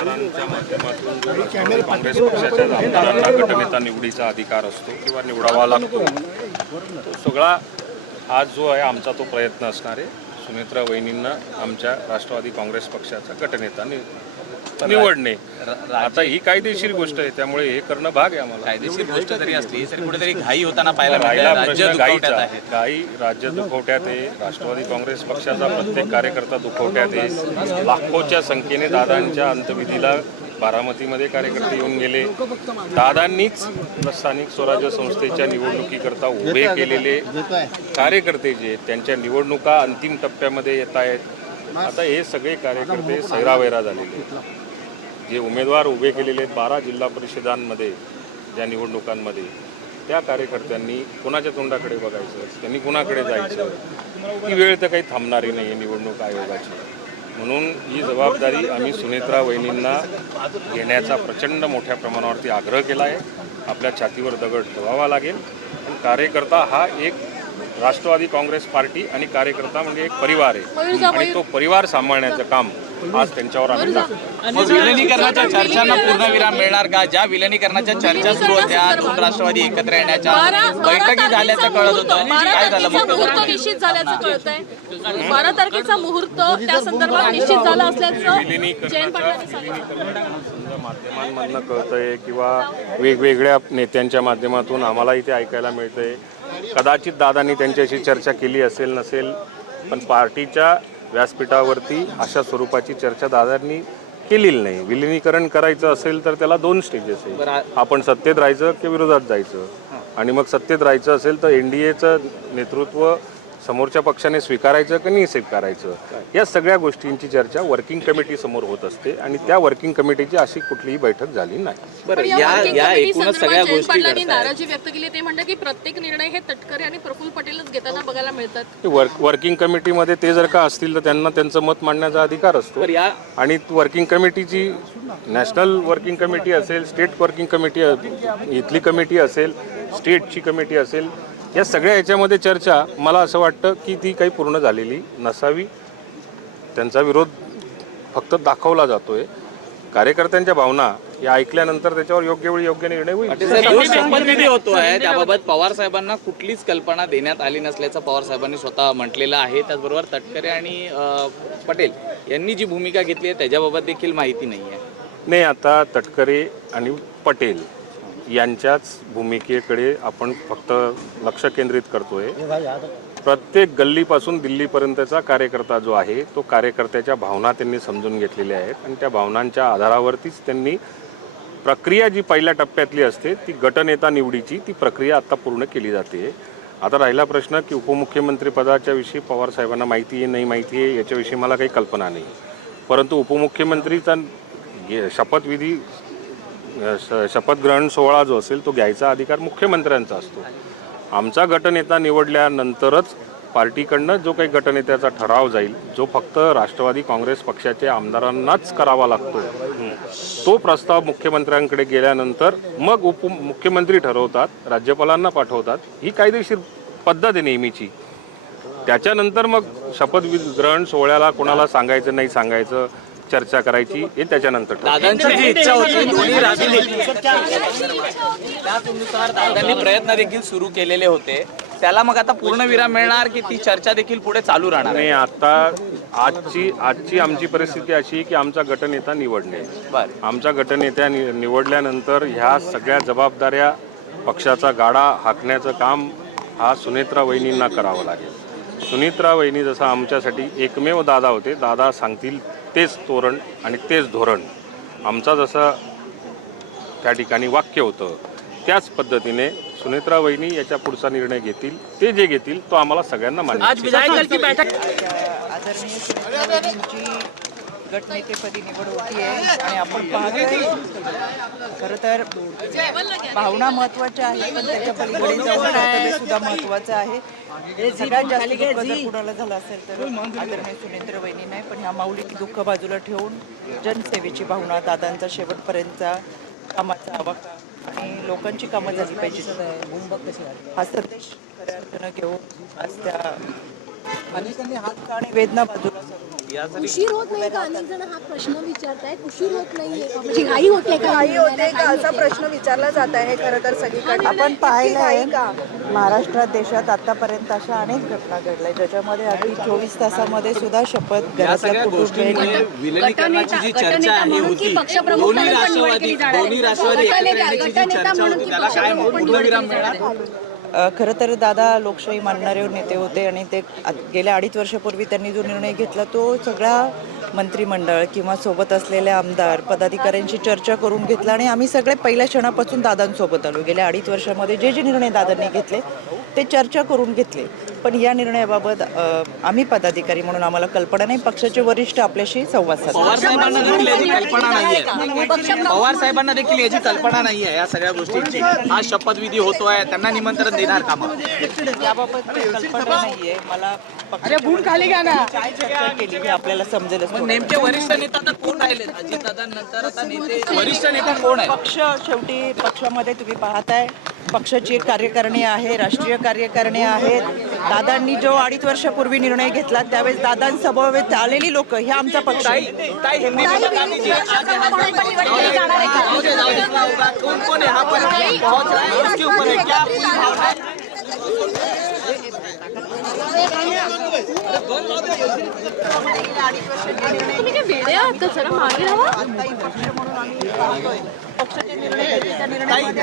आमदारांच्या माध्यमातून राष्ट्रवादी काँग्रेस पक्षाच्या आमदारांना गटनेता निवडीचा अधिकार असतो किंवा निवडावा लागतो, तो सगळा आज जो आहे आमचा तो प्रयत्न असणार आहे सुनेत्रा वहिनींना आमच्या राष्ट्रवादी काँग्रेस पक्षाचा गटनेता निवडणे. आता ही कायदेशीर गोष्ट आहे, त्यामुळे हे करणं भाग आहे आम्हाला. कायदेशीर गोष्ट जरी असली तरी कुठेतरी घाई होताना पाहायला राहिला मिळाला. प्रश्न घाईचा. घाई राज्य दुखवट्यात आहे, राष्ट्रवादी काँग्रेस पक्षाचा प्रत्येक कार्यकर्ता दुखवट्यात आहे. लाखोच्या संख्येने दादांच्या अंत्यविधीला बारामतीमध्ये कार्यकर्ते येऊन गेले. दादांनीच स्थानिक स्वराज्य संस्थेच्या निवडणुकीकरता उभे केलेले कार्यकर्ते जे आहेत त्यांच्या निवडणुका अंतिम टप्प्यामध्ये येत आहेत. आता हे सगळे कार्यकर्ते सैरावैरा झालेले आहेत. जे उमेदवार उभे केलेले 12 जिल्हा परिषदांमध्ये ज्या निवडणुकांमध्ये त्या कार्यकर्त्यांनी कोणाच्या तोंडाकडे बघायचं, त्यांनी कुणाकडे जायचं, ती वेळ तर काही थांबणारी नाही आहे निवडणूक आयोगाची. म्हणून ही जबाबदारी आम्ही सुनेत्रा वहिनींना घेण्याचा प्रचंड मोठ्या प्रमाणावरती आग्रह केला आहे. आपल्या छातीवर दगड ठेवावा लागेल. पण कार्यकर्ता हा एक राष्ट्रवादी काँग्रेस पार्टी आणि कार्यकर्ता म्हणजे एक परिवार आहे आणि तो परिवार सांभाळण्याचं काम आज त्यांच्यावर आम्ही मग विलिनीकरणाच्या चर्चांना पूर्णविराम मिळणार का? ज्या विलिनीकरणाच्या चर्चा सुरू होत्या, दोन राष्ट्रवादी एकत्र येण्याच्या बैठकी झाल्याचं कळत होतं, काय झालं? मुहूर्त निश्चित झाल्याचं कळतंय. 12 तारखेचा मुहूर्त त्या संदर्भात निश्चित झाला असल्याचं जयंत पाटलांनी माध्यमांमधनं कळतंय किंवा वेगवेगळ्या नेत्यांच्या माध्यमातून आम्हाला इथे ऐकायला मिळतंय. कदाचित दादांनी त्यांच्याशी चर्चा केली असेल नसेल, पण पार्टीच्या व्यासपीठावरती अशा स्वरूपाची चर्चा दादांनी केलेली नाही. विलिनीकरण करायचं असेल तर त्याला 2 स्टेजेस आहे. आपण सत्तेत राहायचं की विरोधात जायचं. आणि मग सत्तेत राहायचं असेल तर एनडीएचं नेतृत्व समोरच्या पक्षाने स्वीकारायचं की नाही स्वीकारायचं, या सगळ्या गोष्टींची चर्चा वर्किंग कमिटी समोर होत असते आणि त्या वर्किंग कमिटीची अशी कुठलीही बैठक झाली नाही. बरं, या एकूणच सगळ्या गोष्टी नाराजी व्यक्त केली. ते म्हणतात की प्रत्येक निर्णय हे तटकरे आणि प्रफुल्ल पटेलच घेताना बघायला मिळतात. वर्किंग कमिटीमध्ये ते जर का असतील तर त्यांना त्यांचं मत मांडण्याचा अधिकार असतो. आणि वर्किंग कमिटीची नॅशनल वर्किंग कमिटी असेल, स्टेट वर्किंग कमिटी इथली कमिटी असेल, स्टेटची कमिटी असेल, या सगळ्या याच्यामध्ये चर्चा मला असं वाटतं की ती काही पूर्ण झालेली नसावी. त्यांचा विरोध फक्त दाखवला जातोय. कार्यकर्त्यांच्या भावना या ऐकल्यानंतर त्याच्यावर योग्य वेळी योग्य निर्णय होईल. शपथविधी होतोय त्याबाबत पवार साहेबांना कुठलीच कल्पना देण्यात आली नसल्याचं पवार साहेबांनी स्वतः म्हटलेलं आहे. त्याचबरोबर तटकरे आणि पटेल यांनी जी भूमिका घेतली आहे त्याच्याबाबत देखील माहिती नाही आहे. नाही, आता तटकरे आणि पटेल यांच्याच भूमिकेकडे आपण फक्त लक्ष केंद्रित करतोय. प्रत्येक गल्लीपासून दिल्लीपर्यंतचा कार्यकर्ता जो आहे तो कार्यकर्त्याच्या भावना त्यांनी समजून घेतलेल्या आहेत आणि त्या भावनांच्या आधारावरतीच त्यांनी प्रक्रिया जी पहिल्या टप्प्यातली असते ती गटनेता निवडीची ती प्रक्रिया आता पूर्ण केली जाते. आता राहिला प्रश्न की उपमुख्यमंत्री पदाच्या विषयी पवार साहेबांना माहिती आहे नाही माहिती आहे याच्याविषयी मला काही कल्पना नाही. परंतु उपमुख्यमंत्रीचा शपथविधी शपथग्रहण सोहळा जो असेल तो घ्यायचा अधिकार मुख्यमंत्र्यांचा असतो. आमचा गटनेता निवडल्यानंतरच पार्टीकडनं जो काही गटनेत्याचा ठराव जाईल जो फक्त राष्ट्रवादी काँग्रेस पक्षाच्या आमदारांनाच करावा लागतो, तो प्रस्ताव मुख्यमंत्र्यांकडे गेल्यानंतर मग उपमुख्यमंत्री ठरवतात, राज्यपालांना पाठवतात. ही कायदेशीर पद्धत आहे नेहमीची. त्याच्यानंतर मग शपथग्रहण सोहळ्याला कोणाला सांगायचं नाही सांगायचं चर्चा करायची हे त्याच्यानंतर. दादांची जी इच्छा होती दादांनी प्रयत्न देखील सुरू केलेले होते, त्याला मग आता पूर्णविराम मिळणार की ती चर्चा देखील पुढे चालू राहणार? नाही, आता आजची आमची परिस्थिती अशी की आमचा गटनेता निवडणे. आमचा गटनेत्या निवडल्यानंतर ह्या सगळ्या जबाबदाऱ्या पक्षाचा गाडा हाकण्याचं काम हा सुनेत्रा वहिनींना करावं लागेल. सुनेत्रा वहिनी जसं आमच्यासाठी एकमेव दादा होते, दादा सांगतील तेच तोरण आणि तेच धोरण. आमचा जसं त्या ठिकाणी वाक्य होतं त्याच पद्धतीने सुनेत्रा वहिनी याच्या पुढचा निर्णय घेतील. ते जे घेतील तो आम्हाला सगळ्यांना मान्य. आदरणीय सुनेत्रा वहिनींची गटनेतेपदी निवड होती आहे आणि आपण पाहतोय खरं तर भावना महत्त्वाच्या आहेत पण त्याच्या पलीकडे जाऊन कर्तव्य सुद्धा महत्त्वाचं आहे. सगळ्यात जास्त दुःख जर कुणाला झालं असेल तर आदरणीय सुनेत्रा वहिनी नाही, पण ह्या माऊलीची दुःख बाजूला ठेवून जनसेवेची भावना, दादांचा शेवटपर्यंतचा कामाचा आवाका आणि लोकांची कामं झाली पाहिजे हा संदेश खऱ्या अर्थानं घेऊन आज त्या अनेकांनी हात आणि वेदना बाजूला यासाठी उशीर होत नाही का? अनेक जण हा प्रश्न विचारतायत, उशीर होत नाहीये का? म्हणजे घाई होते का? घाई होते का असा प्रश्न विचारला जात आहे खरं तर सगळीकडे. आपण पाहिलंय का महाराष्ट्रात देशात आतापर्यंत अशा अनेक घटना घडल्या ज्याच्यामध्ये अगदी 24 तासामध्ये सुद्धा शपथ या घरातल्या सगळ्या गोष्टींमुळे कुटुंबियांनी विलिनीकरणाची जी चर्चा आहे होती, दोन्ही राष्ट्रवादी एकत्र येण्याची जी चर्चा होती त्याला काय पूर्णविराम मिळणार? खरं तर दादा लोकशाही मानणारे नेते होते आणि ते गेल्या 2.5 वर्षापूर्वी त्यांनी जो निर्णय घेतला तो सगळा मंत्रिमंडळ किंवा सोबत असलेले आमदार पदाधिकाऱ्यांशी चर्चा करून घेतला आणि आम्ही सगळे पहिल्या क्षणापासून दादांसोबत आलो. गेल्या 2.5 वर्षामध्ये जे निर्णय दादांनी घेतले ते चर्चा करून घेतले. पण या निर्णयाबाबत आम्ही पदाधिकारी म्हणून आम्हाला कल्पना नाही. पक्षाचे वरिष्ठ आपल्याशी संवाद साधतात. पवार साहेबांना देखील याची कल्पना नाहीये. पवार साहेबांना देखील याची कल्पना नाहीये या सगळ्या गोष्टींची. हा शपथविधी होतोय, त्यांना निमंत्रण देणार का मग? याबाबत कल्पना नाहीये मला. काय चर्चा केली हे आपल्याला समजेलच. मग नेमके वरिष्ठ नेता तर कोण राहिले? अजितदादांनंतर आता नेते वरिष्ठ नेता कोण आहे? पक्ष शेवटी पक्षामध्ये तुम्ही पाहताय पक्षाची एक कार्यकारिणी आहे, राष्ट्रीय कार्यकारिणी आहेत. दादांनी जो 2.5 वर्षापूर्वी निर्णय घेतला त्यावेळेस दादांसमवेत आलेली लोक हे आमचा पक्ष आहे. कौन है यहाँ पर पहुंच रहा है उसके ऊपर है क्या पूरी भावना है? तुम्ही काय वेडे आहात का? जरा मागे राहा. पक्ष म्हणून आम्ही पाहतोय. पक्षाचे निर्णय घेतले त्या निर्णयामध्ये